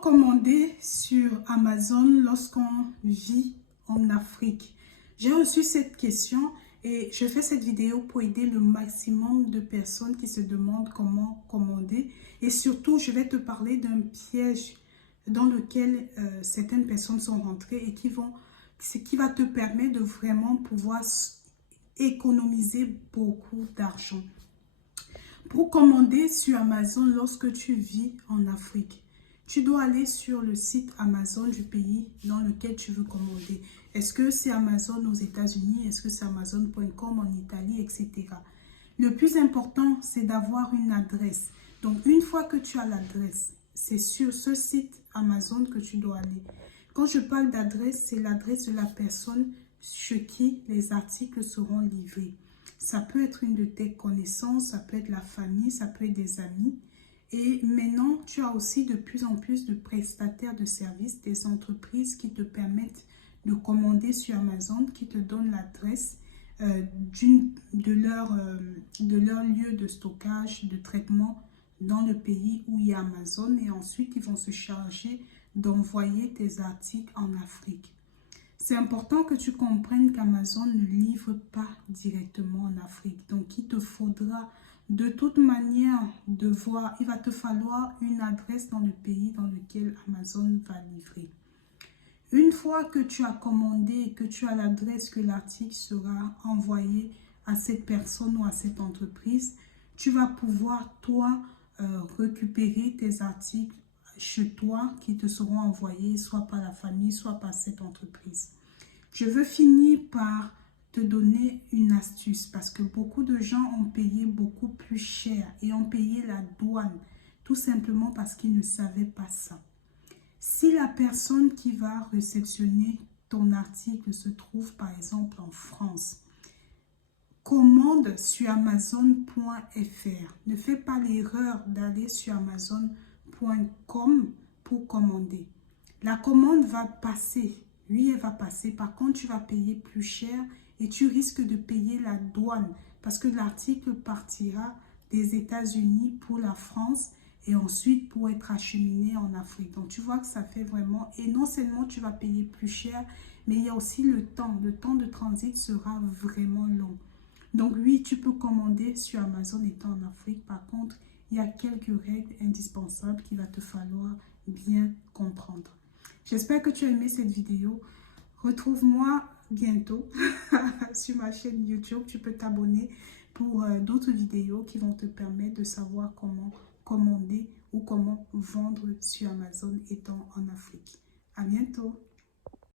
Comment commander sur Amazon lorsqu'on vit en Afrique? J'ai reçu cette question et je fais cette vidéo pour aider le maximum de personnes qui se demandent comment commander. Et surtout, je vais te parler d'un piège dans lequel certaines personnes sont rentrées et ce qui va te permettre de vraiment pouvoir économiser beaucoup d'argent. Pour commander sur Amazon lorsque tu vis en Afrique, tu dois aller sur le site Amazon du pays dans lequel tu veux commander. Est-ce que c'est Amazon aux États-Unis? Est-ce que c'est Amazon.com en Italie, etc. Le plus important, c'est d'avoir une adresse. Donc, une fois que tu as l'adresse, c'est sur ce site Amazon que tu dois aller. Quand je parle d'adresse, c'est l'adresse de la personne chez qui les articles seront livrés. Ça peut être une de tes connaissances, ça peut être la famille, ça peut être des amis. Et maintenant, tu as aussi de plus en plus de prestataires de services, des entreprises qui te permettent de commander sur Amazon, qui te donnent l'adresse de leur lieu de stockage, de traitement dans le pays où il y a Amazon. Et ensuite, ils vont se charger d'envoyer tes articles en Afrique. C'est important que tu comprennes qu'Amazon ne livre pas directement en Afrique. Donc, il te faudra de toute manière il va te falloir une adresse dans le pays dans lequel Amazon va livrer. Une fois que tu as commandé et que tu as l'adresse que l'article sera envoyé à cette personne ou à cette entreprise, tu vas pouvoir, toi, récupérer tes articles chez toi qui te seront envoyés soit par la famille, soit par cette entreprise. Je veux finir par te donner une astuce parce que beaucoup de gens ont payé beaucoup plus cher et ont payé la douane tout simplement parce qu'ils ne savaient pas ça. Si la personne qui va réceptionner ton article se trouve par exemple en France, commande sur Amazon.fr. Ne fais pas l'erreur d'aller sur Amazon.com pour commander. La commande va passer. Oui, elle va passer. Par contre, tu vas payer plus cher et tu risques de payer la douane parce que l'article partira des États-Unis pour la France et ensuite pour être acheminé en Afrique. Donc, tu vois que ça fait vraiment... Et non seulement tu vas payer plus cher, mais il y a aussi le temps. Le temps de transit sera vraiment long. Donc, oui, tu peux commander sur Amazon étant en Afrique. Par contre, il y a quelques règles indispensables qu'il va te falloir bien comprendre. J'espère que tu as aimé cette vidéo. Retrouve-moi bientôt sur ma chaîne YouTube. Tu peux t'abonner pour d'autres vidéos qui vont te permettre de savoir comment commander ou comment vendre sur Amazon étant en Afrique. À bientôt.